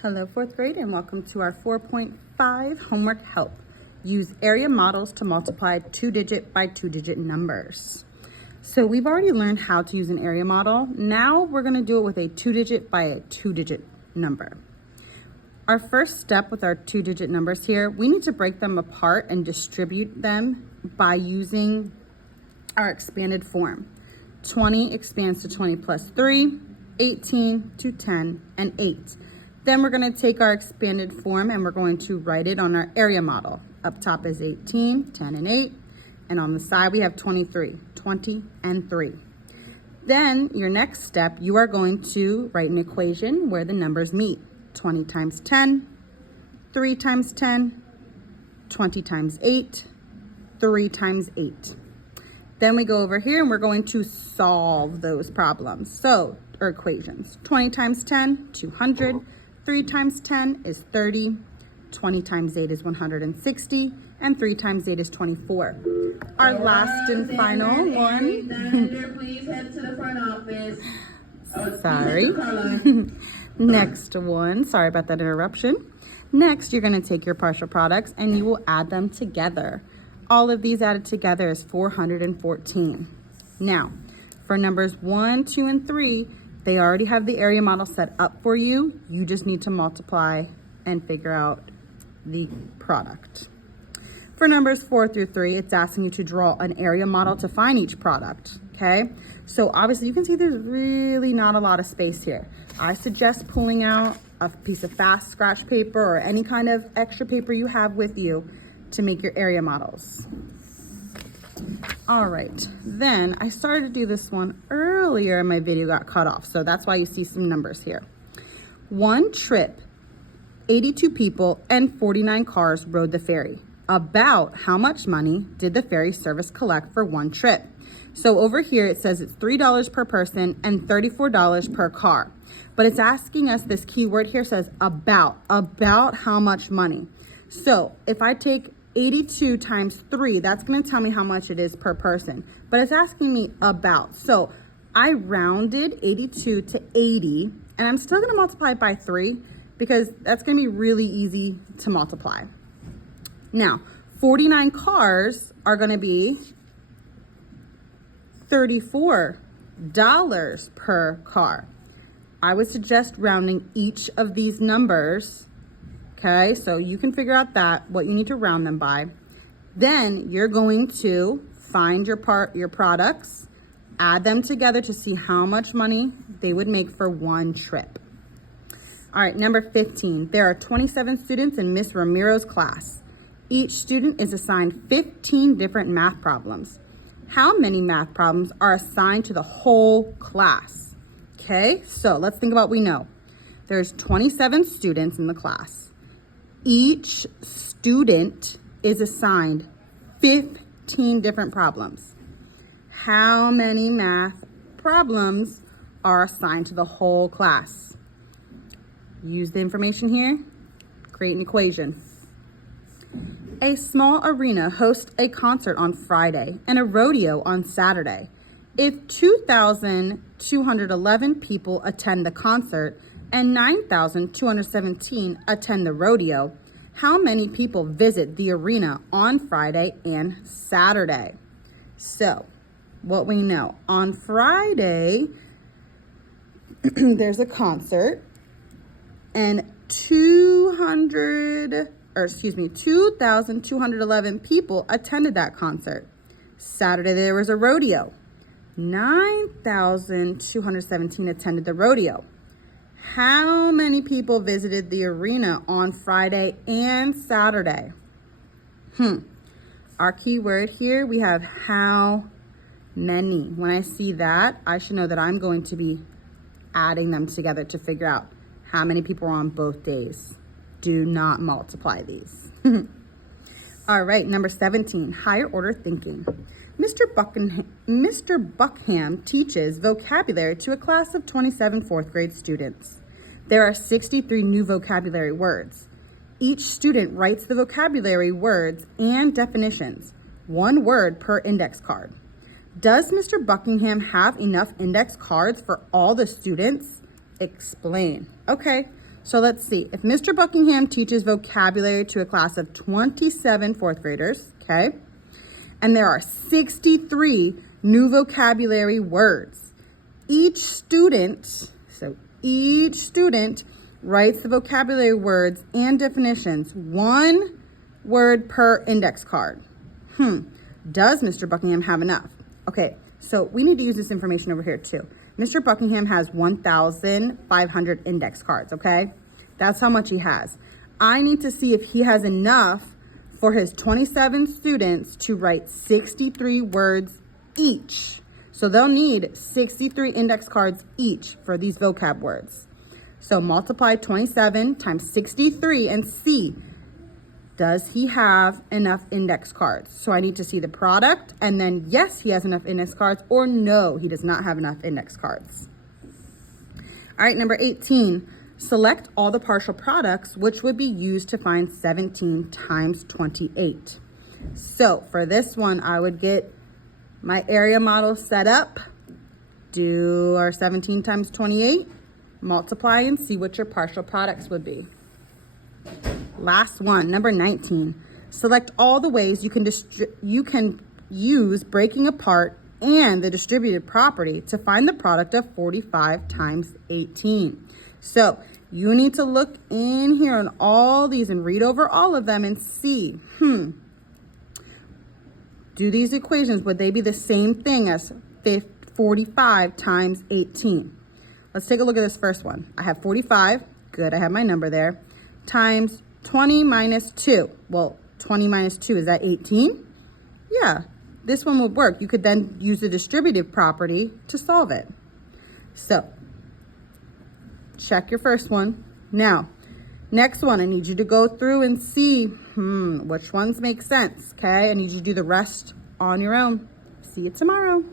Hello, fourth grade, and welcome to our 4.5 homework help. Use area models to multiply 2-digit by 2-digit numbers. So we've already learned how to use an area model. Now we're going to do it with a 2-digit by a 2-digit number. Our first step with our 2-digit numbers here, we need to break them apart and distribute them by using our expanded form. 20 expands to 20 plus 3, 18 to 10, and 8. Then we're going to take our expanded form and we're going to write it on our area model. Up top is 18, 10, and 8. And on the side we have 23, 20, and 3. Then your next step, you are going to write an equation where the numbers meet. 20 times 10, 3 times 10, 20 times 8, 3 times 8. Then we go over here and we're going to solve those problems. Or equations. 20 times 10, 200. 3 times 10 is 30, 20 times 8 is 160, and 3 times 8 is 24. Our last and final one. Please head to the front office. Sorry. Next one. Sorry about that interruption. Next, you're going to take your partial products and you will add them together. All of these added together is 414. Now, for numbers 1, 2, and 3, they already have the area model set up for you. You just need to multiply and figure out the product. For numbers 4 through 3, it's asking you to draw an area model to find each product, okay? So obviously you can see there's really not a lot of space here. I suggest pulling out a piece of fast scratch paper or any kind of extra paper you have with you to make your area models. All right, then I started to do this one earlier and my video got cut off, so that's why you see some numbers here. One trip, 82 people and 49 cars rode the ferry. About how much money did the ferry service collect for one trip? So over here it says it's $3 per person and $34 per car, but it's asking us, this keyword here says about how much money. So if I take 82 times 3, that's going to tell me how much it is per person, but it's asking me about. So I rounded 82 to 80, and I'm still going to multiply it by 3 because that's going to be really easy to multiply. Now, 49 cars are going to be $34 per car. I would suggest rounding each of these numbers. Okay, so you can figure out what you need to round them by. Then you're going to find your products, add them together to see how much money they would make for one trip. All right, number 15. There are 27 students in Miss Ramiro's class. Each student is assigned 15 different math problems. How many math problems are assigned to the whole class? Okay, so let's think about what we know. There's 27 students in the class. Each student is assigned 15 different problems. How many math problems are assigned to the whole class? Use the information here, create an equation. A small arena hosts a concert on Friday and a rodeo on Saturday. If 2,211 people attend the concert and 9,217 attend the rodeo, how many people visit the arena on Friday and Saturday? So, what we know, on Friday, there's a concert and 2,211 people attended that concert. Saturday, there was a rodeo. 9,217 attended the rodeo. How many people visited the arena on Friday and Saturday? Our key word here, we have how many. When I see that, I should know that I'm going to be adding them together to figure out how many people are on both days. Do not multiply these. All right, number 17, higher order thinking. Mr. Buckham teaches vocabulary to a class of 27 fourth grade students. There are 63 new vocabulary words. Each student writes the vocabulary words and definitions, 1 word per index card. Does Mr. Buckingham have enough index cards for all the students? Explain. Okay, So let's see. If Mr. Buckingham teaches vocabulary to a class of 27 fourth graders, okay, and there are 63 new vocabulary words, each student writes the vocabulary words and definitions, 1 word per index card. Does Mr. Buckingham have enough? Okay, so we need to use this information over here too. Mr. Buckingham has 1,500 index cards, okay? That's how much he has. I need to see if he has enough for his 27 students to write 63 words each. So they'll need 63 index cards each for these vocab words. So multiply 27 times 63 and see, does he have enough index cards? So I need to see the product, and then yes, he has enough index cards, or no, he does not have enough index cards. All right, number 18, select all the partial products, which would be used to find 17 times 28. So for this one, I would get my area model set up, do our 17 times 28, multiply and see what your partial products would be. Last one, number 19. Select all the ways you can use breaking apart and the distributed property to find the product of 45 times 18. So you need to look in here on all these and read over all of them and see, do these equations, would they be the same thing as 45 times 18? Let's take a look at this first one. I have 45, good, I have my number there, times 20 minus 2. Well, 20 minus 2, is that 18? Yeah, this one would work. You could then use the distributive property to solve it. So, check your first one. Now, next one, I need you to go through and see, which ones make sense, okay? I need you to do the rest on your own. See you tomorrow.